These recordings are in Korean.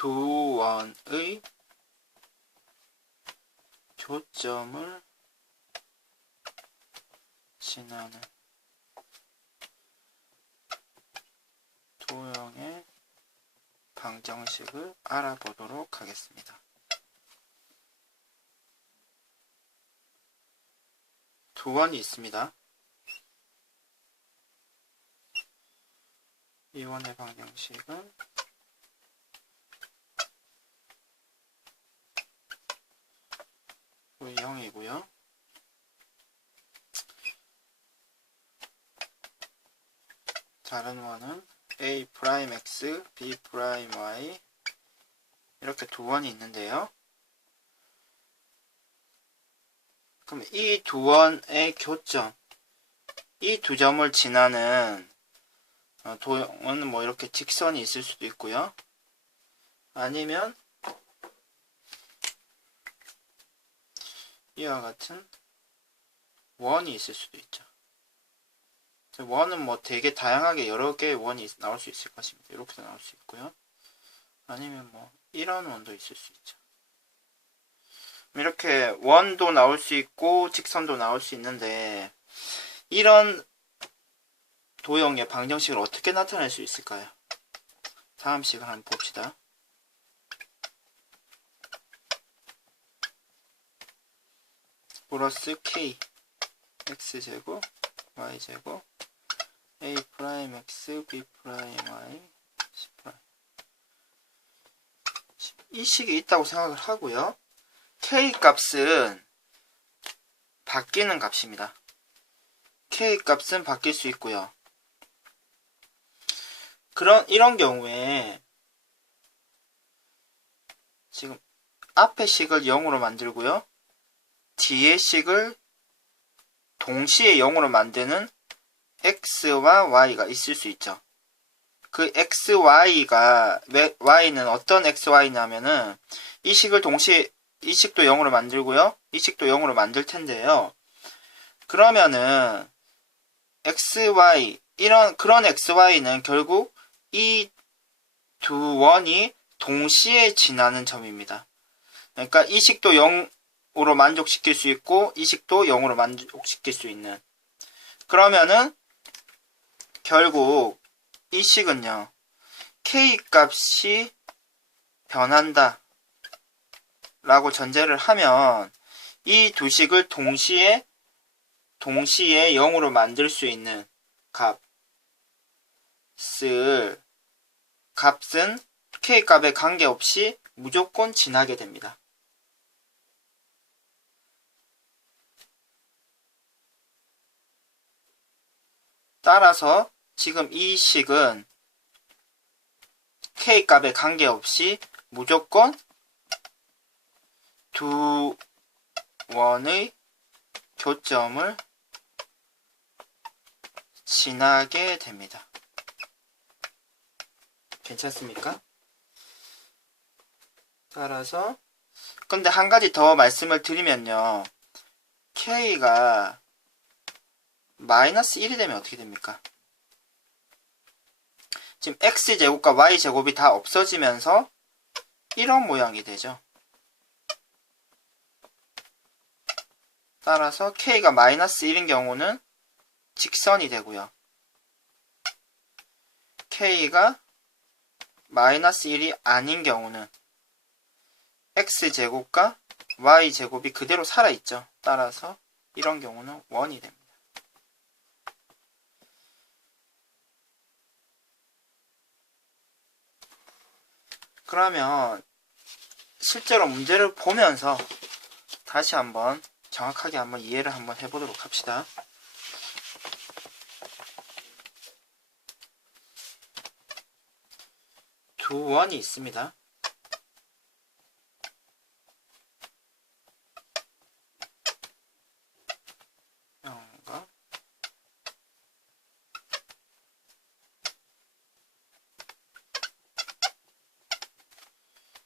두 원의 교점을 지나는 도형의 방정식을 알아보도록 하겠습니다. 두 원이 있습니다. 이 원의 방정식은 V0이고요. 다른 원은 A'X, B'Y 이렇게 두 원이 있는데요. 그럼 이 두 원의 교점, 이 두 점을 지나는 도형은 뭐 이렇게 직선이 있을 수도 있고요. 아니면 이와 같은 원이 있을 수도 있죠. 원은 뭐 되게 다양하게 여러 개의 원이 나올 수 있을 것입니다. 이렇게도 나올 수 있고요. 아니면 뭐 이런 원도 있을 수 있죠. 이렇게 원도 나올 수 있고 직선도 나올 수 있는데 이런 도형의 방정식을 어떻게 나타낼 수 있을까요? 다음 식을 한번 봅시다. 플러스 K X제곱 Y제곱 A'X B'Y C'. 이 식이 있다고 생각을 하고요. K 값은 바뀌는 값입니다. K 값은 바뀔 수 있고요. 이런 경우에 지금 앞의 식을 0으로 만들고요. 뒤의 식을 동시에 0으로 만드는 X와 Y가 있을 수 있죠. 그 XY가, Y는 어떤 XY냐면은 이 식을 동시에 이 식도 0으로 만들고요. 이 식도 0으로 만들 텐데요. 그러면은 XY, 그런 XY는 결국 이 두 원이 동시에 지나는 점입니다. 그러니까 이 식도 0으로 만족시킬 수 있고 이 식도 0으로 만족시킬 수 있는. 그러면은 결국 이 식은요. K 값이 변한다 라고 전제를 하면 이 두 식을 동시에 0으로 만들 수 있는 값은 K 값에 관계없이 무조건 지나게 됩니다. 따라서 지금 이 식은 K 값에 관계없이 무조건 두 원의 교점을 지나게 됩니다. 괜찮습니까? 따라서 근데 한 가지 더 말씀을 드리면요. K가 마이너스 1이 되면 어떻게 됩니까? 지금 X제곱과 Y제곱이 다 없어지면서 이런 모양이 되죠. 따라서 K가 마이너스 1인 경우는 직선이 되고요. K가 마이너스 1이 아닌 경우는 X제곱과 Y제곱이 그대로 살아있죠. 따라서 이런 경우는 원이 됩니다. 그러면 실제로 문제를 보면서 다시 한번 정확하게 한번 이해를 한번 해보도록 합시다. 두 원이 있습니다.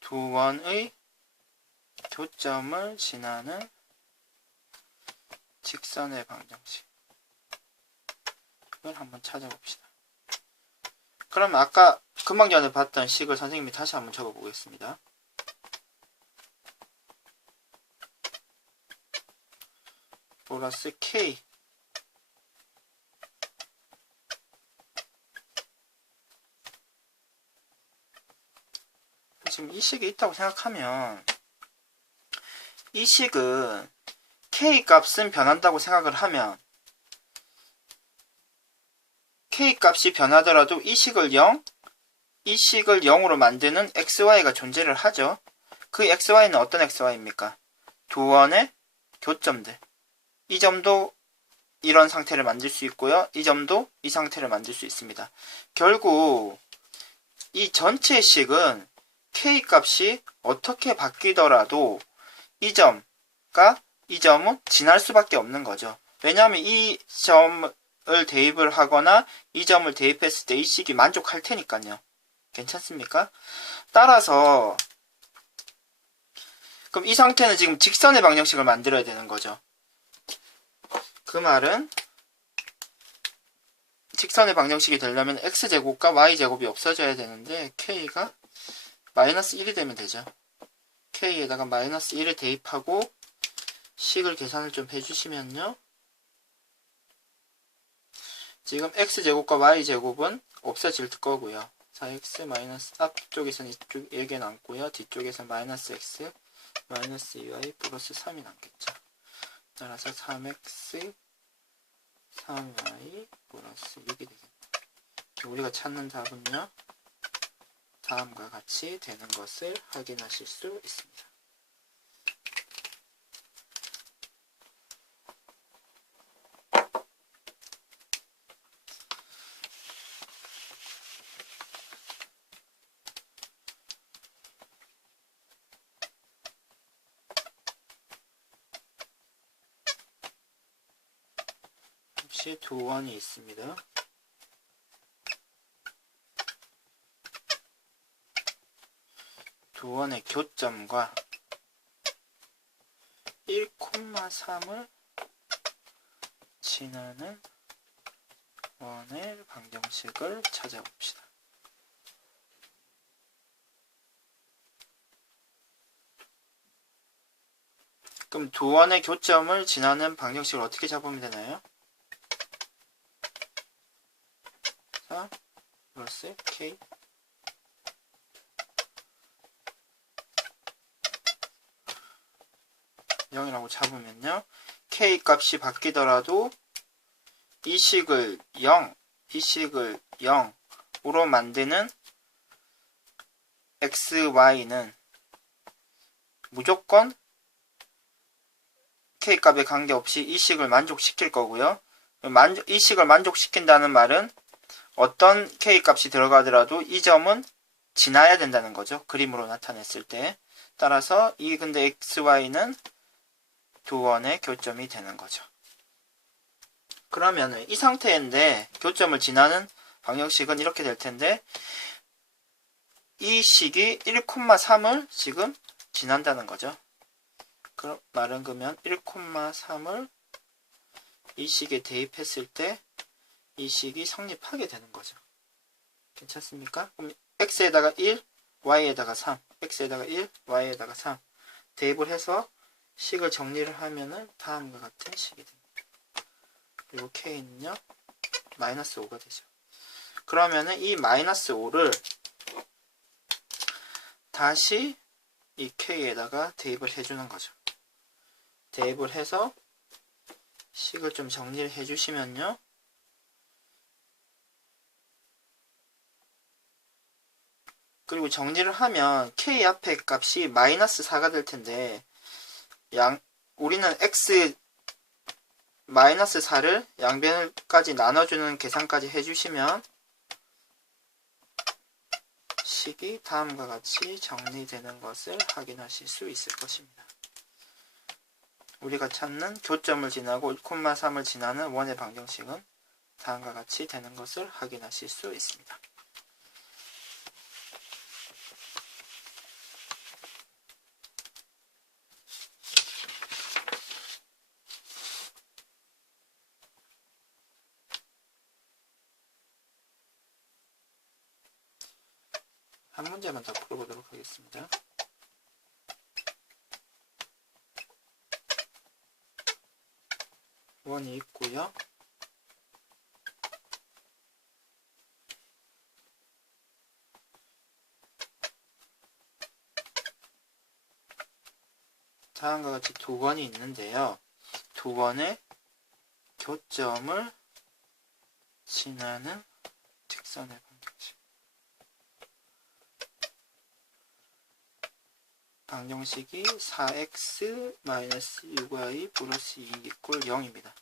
두 원의 교점을 지나는 직선의 방정식을 한번 찾아봅시다. 그러면 아까 금방 전에 봤던 식을 선생님이 다시 한번 적어 보겠습니다. 플러스 K 지금 이 식이 있다고 생각하면 이 식은 K 값은 변한다고 생각을 하면 K 값이 변하더라도 이 식을 0, 이 식을 0으로 만드는 XY가 존재를 하죠. 그 XY는 어떤 XY입니까? 두 원의 교점들. 이 점도 이런 상태를 만들 수 있고요. 이 점도 이 상태를 만들 수 있습니다. 결국 이 전체 식은 K 값이 어떻게 바뀌더라도 이 점과 이 점은 지날 수밖에 없는 거죠. 왜냐하면 이 점을 대입을 하거나 이 점을 대입했을 때 이 식이 만족할 테니까요. 괜찮습니까? 따라서 그럼 이 상태는 지금 직선의 방정식을 만들어야 되는 거죠. 그 말은 직선의 방정식이 되려면 x제곱과 y제곱이 없어져야 되는데 k가 마이너스 1이 되면 되죠. k에다가 마이너스 1을 대입하고 식을 계산을 좀 해주시면요. 지금 x제곱과 y제곱은 없어질 거고요. 4x 마이너스 앞쪽에서는 이쪽 얘기 남고요. 뒤쪽에서 마이너스 x 마이너스 2y 플러스 3이 남겠죠. 따라서 3x 3y 플러스 6이 되겠네요. 우리가 찾는 답은요. 다음과 같이 되는 것을 확인하실 수 있습니다. 역시 두 원이 있습니다. 두 원의 교점과 1,3을 지나는 원의 방정식을 찾아봅시다. 그럼 두 원의 교점을 지나는 방정식을 어떻게 잡으면 되나요? 자, 플러스 K 0이라고 잡으면요. K 값이 바뀌더라도 이 식을 0, 이 식을 0으로 만드는 XY는 무조건 K 값에 관계없이 이 식을 만족시킬 거고요. 이 식을 만족시킨다는 말은 어떤 K 값이 들어가더라도 이 점은 지나야 된다는 거죠. 그림으로 나타냈을 때. 따라서 이 근데 XY는 두 원의 교점이 되는 거죠. 그러면 이 상태인데 교점을 지나는 방정식은 이렇게 될 텐데 이 식이 1,3을 지금 지난다는 거죠. 그럼 말은 그러면 1,3을 이 식에 대입했을 때 이 식이 성립하게 되는 거죠. 괜찮습니까? 그럼 x에다가 1, y에다가 3, x에다가 1, y에다가 3 대입을 해서 식을 정리를 하면은 다음과 같은 식이 됩니다. 그리고 k는요 마이너스 5가 되죠. 그러면은 이 마이너스 5를 다시 이 k에다가 대입을 해주는 거죠. 대입을 해서 식을 좀 정리를 해주시면요. 그리고 정리를 하면 k 앞에 값이 마이너스 4가 될 텐데 우리는 x 마이너스 4를 양변까지 나눠주는 계산까지 해주시면 식이 다음과 같이 정리되는 것을 확인하실 수 있을 것입니다. 우리가 찾는 교점을 지나고 1,3을 지나는 원의 방정식은 다음과 같이 되는 것을 확인하실 수 있습니다. 한 문제만 더 풀어보도록 하겠습니다. 원이 있고요. 다음과 같이 두 번이 있는데요. 두 번의 교점을 지나는 직선의 방정식이 4x-6y 플러스 2 = 0입니다.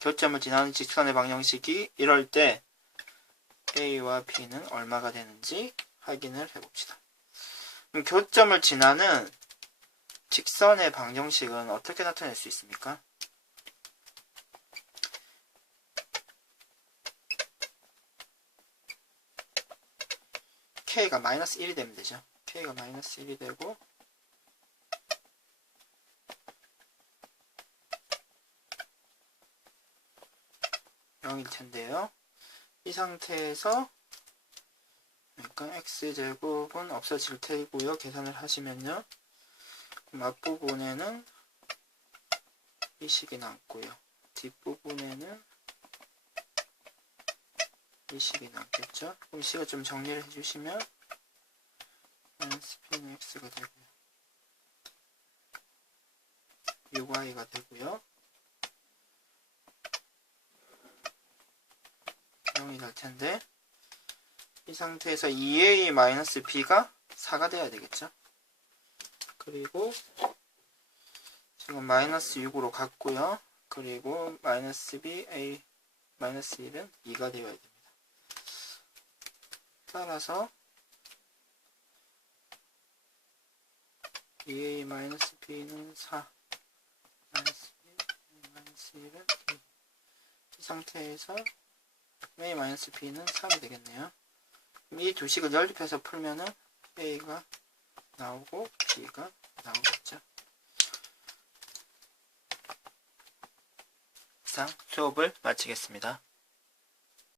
교점을 지나는 직선의 방정식이 이럴 때 a와 b는 얼마가 되는지 확인을 해봅시다. 그럼 교점을 지나는 직선의 방정식은 어떻게 나타낼 수 있습니까? k가 -1이 되면 되죠. k가 -1이 되고 일 텐데요. 이 상태에서 그러니까 x제곱은 없어질 테고요. 계산을 하시면요. 앞부분에는 이 식이 남고요. 뒷부분에는 이 식이 남겠죠. 그럼 이 식을 좀 정리를 해주시면 p는 x가 되고요. 6y가 되고요. 0이 될 텐데 이 상태에서 2a-b가 4가 돼야 되겠죠. 그리고 지금 -6으로 갔고요. 그리고 -b, a, -1은 2가 되어야 됩니다. 따라서 2a-b는 4, -b, -1은 2. 이 상태에서 a-b는 3이 되겠네요. 이 두 식을 연립해서 풀면은 a가 나오고 b가 나오겠죠. 이상 수업을 마치겠습니다.